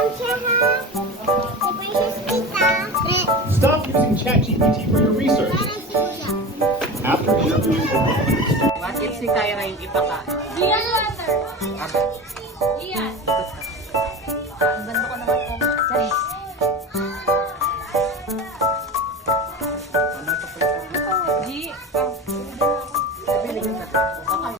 lang siya ha. Si Princess Tita. Stop using ChatGPT for your research. Parang si Kuya. After interviewing over 100 students, What if si Kyra yung ipakain? Gian water. Okay. Gian. Ikot ka.